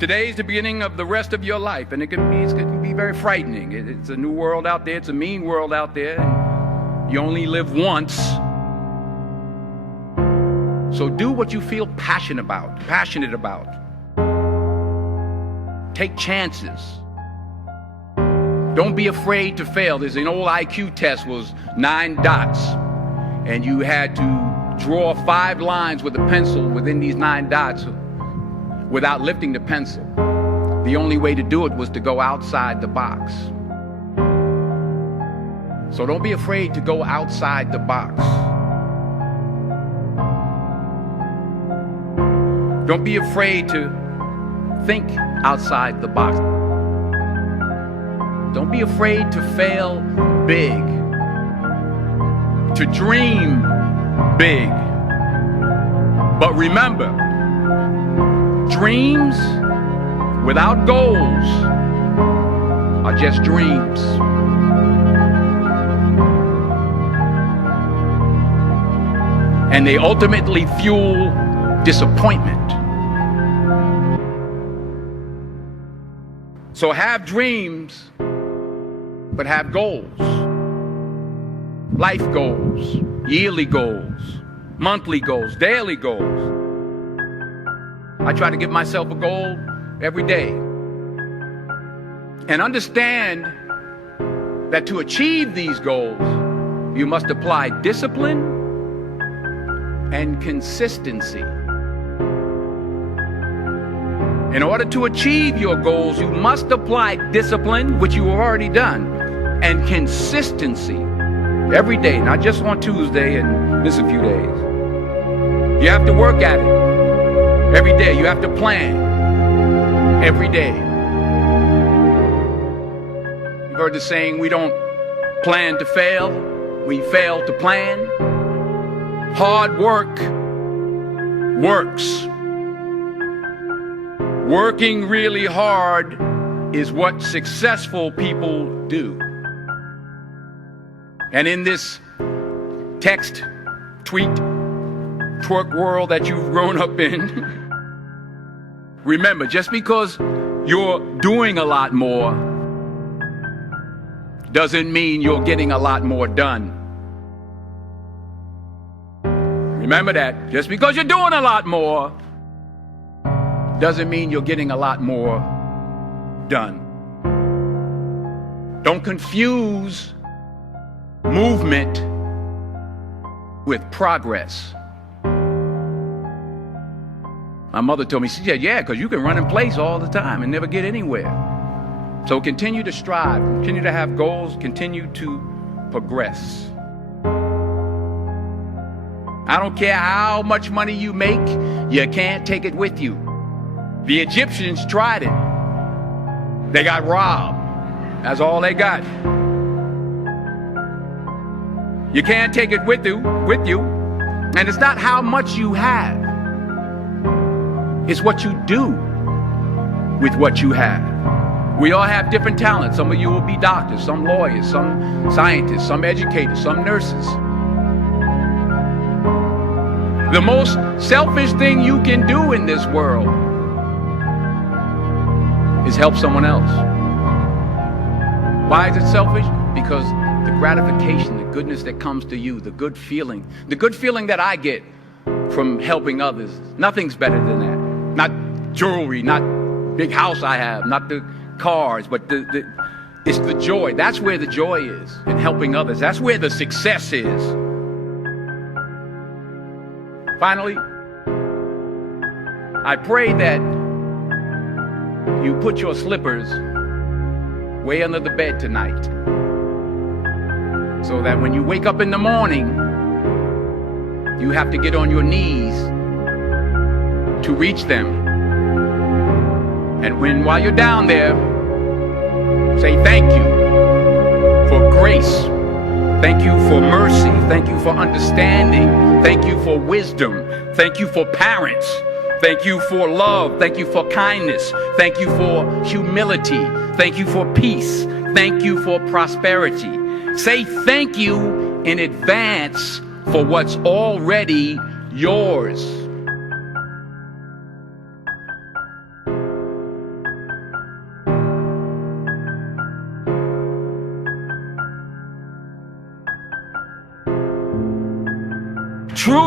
Today is the beginning of the rest of your life, and it can be very frightening. It's a new world out there. It's a mean world out there. And you only live once. So do what you feel passionate about. Take chances. Don't be afraid to fail. There's an old IQ test, was 9 dots, and you had to draw 5 lines with a pencil within these 9 dots without lifting the pencil. The only way to do it was to go outside the box. So don't be afraid to go outside the box. Don't be afraid to think outside the box. Don't be afraid to fail big, to dream big. But remember, dreams without goals are just dreams. And they ultimately fuel disappointment. So have dreams, but have goals. Life goals, yearly goals, monthly goals, daily goals. I try to give myself a goal every day. And understand that to achieve these goals, you must apply discipline and consistency. In order to achieve your goals, you must apply discipline, which you have already done, and consistency every day, not just on Tuesday and miss a few days. You have to work at it every day. You have to plan every day. You've heard the saying, we don't plan to fail, we fail to plan. Hard work works. Working really hard is what successful people do. And in this text, tweet, twerk world that you've grown up in, remember, just because you're doing a lot more doesn't mean you're getting a lot more done. Remember that. Just because you're doing a lot more doesn't mean you're getting a lot more done. Don't confuse movement with progress. My mother told me, she said, yeah, because you can run in place all the time and never get anywhere. So continue to strive, continue to have goals, continue to progress. I don't care how much money you make, you can't take it with you. The Egyptians tried it. They got robbed. That's all they got. You can't take it with you. And it's not how much you have. It's what you do with what you have. We all have different talents. Some of you will be doctors, some lawyers, some scientists, some educators, some nurses. The most selfish thing you can do in this world is help someone else. Why is it selfish? Because the gratification, the goodness that comes to you, the good feeling that I get from helping others, nothing's better than that. Not jewelry, not big house I have, not the cars, but it's the joy. That's where the joy is, in helping others. That's where the success is. Finally, I pray that you put your slippers way under the bed tonight, so that when you wake up in the morning, you have to get on your knees to reach them. And while you're down there, say thank you for grace. Thank you for mercy. Thank you for understanding. Thank you for wisdom. Thank you for parents. Thank you for love. Thank you for kindness. Thank you for humility. Thank you for peace. Thank you for prosperity. Say thank you in advance for what's already yours.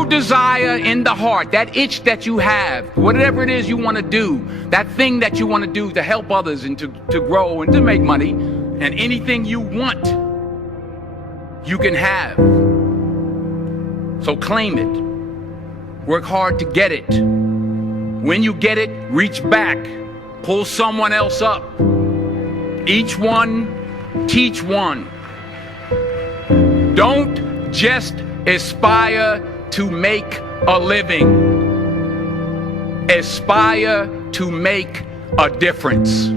true desire in the heart, that itch that you have, whatever it is you want to do, that thing that you want to do to help others and to grow and to make money, and anything you want, you can have. So claim it. Work hard to get it. When you get it, reach back. Pull someone else up. Each one, teach one. Don't just aspire to make a living. Aspire to make a difference.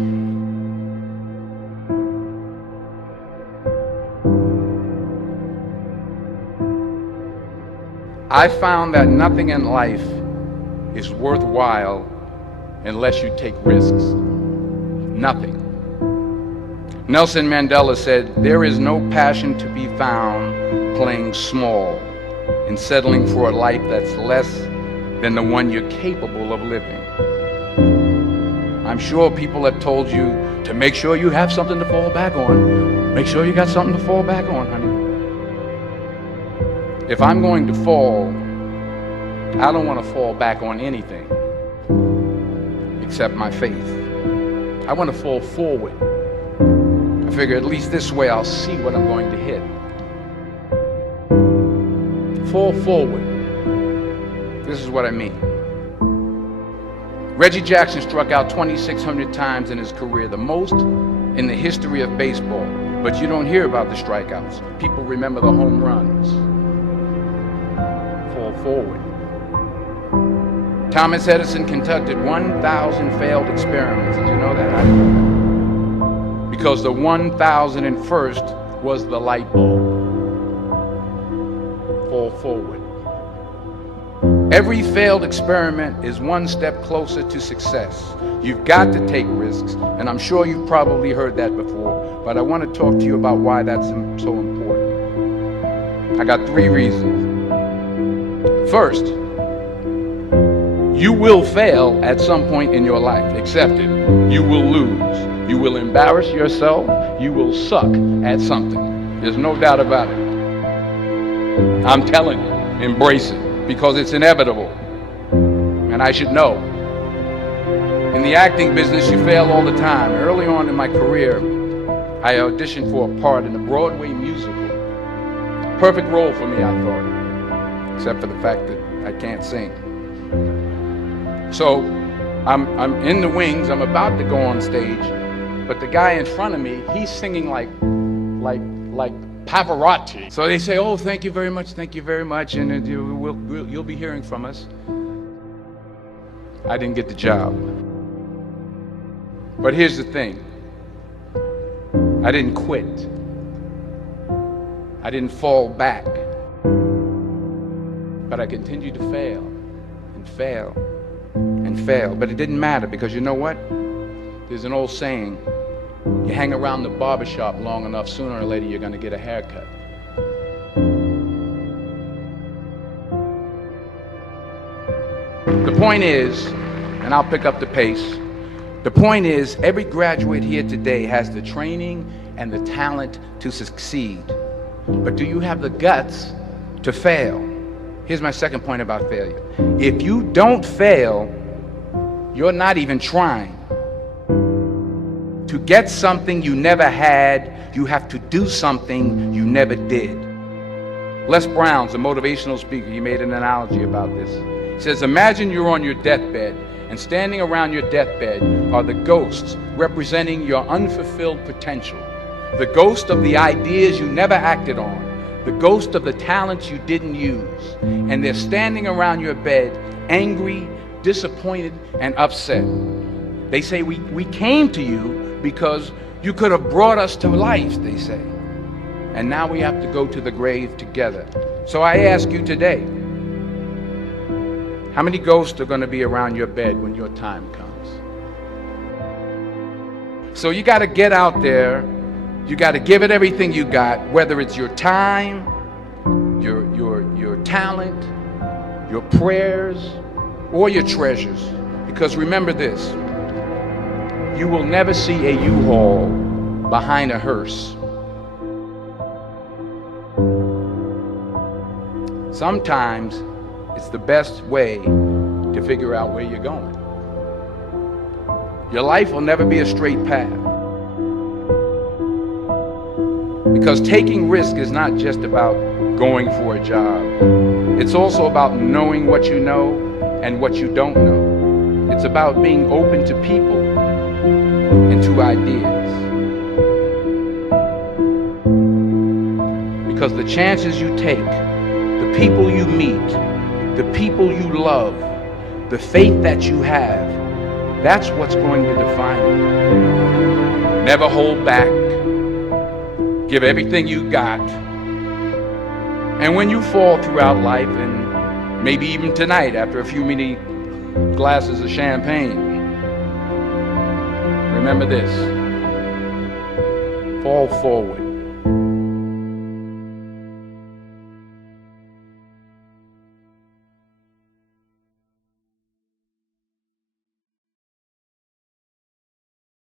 I found that nothing in life is worthwhile unless you take risks. Nothing. Nelson Mandela said, "There is no passion to be found playing small and settling for a life that's less than the one you're capable of living." I'm sure people have told you to make sure you have something to fall back on. Make sure you got something to fall back on, honey. If I'm going to fall, I don't want to fall back on anything except my faith. I want to fall forward. I figure at least this way I'll see what I'm going to hit. Fall forward. This is what I mean. Reggie Jackson struck out 2,600 times in his career, the most in the history of baseball. But you don't hear about the strikeouts. People remember the home runs. Fall forward. Thomas Edison conducted 1,000 failed experiments. Did you know that? I didn't know that. Because the 1,001st was the light bulb. Fall forward. Every failed experiment is one step closer to success. You've got to take risks, and I'm sure you've probably heard that before, but I want to talk to you about why that's so important. I got 3 reasons. First, you will fail at some point in your life. Accept it. You will lose. You will embarrass yourself. You will suck at something. There's no doubt about it. I'm telling you, embrace it, because it's inevitable. And I should know. In the acting business, you fail all the time. Early on in my career, I auditioned for a part in a Broadway musical. Perfect role for me, I thought, except for the fact that I can't sing. So I'm in the wings, I'm about to go on stage, but the guy in front of me, he's singing like Pavarotti. So they say, "Oh, thank you very much, and you'll be hearing from us." I didn't get the job. But here's the thing. I didn't quit. I didn't fall back. But I continued to fail and fail and fail. But it didn't matter, because you know what? There's an old saying, you hang around the barbershop long enough, sooner or later you're going to get a haircut. The point is, and I'll pick up the pace, the point is, every graduate here today has the training and the talent to succeed. But do you have the guts to fail? Here's my second point about failure. If you don't fail, you're not even trying. To get something you never had, you have to do something you never did. Les Brown's a motivational speaker. He made an analogy about this. He says, imagine you're on your deathbed, and standing around your deathbed are the ghosts representing your unfulfilled potential. The ghost of the ideas you never acted on. The ghost of the talents you didn't use. And they're standing around your bed, angry, disappointed, and upset. They say, we came to you because you could have brought us to life, they say. And now we have to go to the grave together. So I ask you today, how many ghosts are going to be around your bed when your time comes? So you got to get out there. You got to give it everything you got, whether it's your time, your talent, your prayers, or your treasures. Because remember this, you will never see a U-Haul behind a hearse. Sometimes It's the best way to figure out where you're going. Your life will never be a straight path. Because taking risk is not just about going for a job. It's also about knowing what you know and what you don't know. It's about being open to people and to ideas. Because the chances you take, the people you meet, the people you love, the faith that you have, that's what's going to define you. Never hold back. Give everything you got. And when you fall throughout life, and maybe even tonight after a few many glasses of champagne, remember this: fall forward.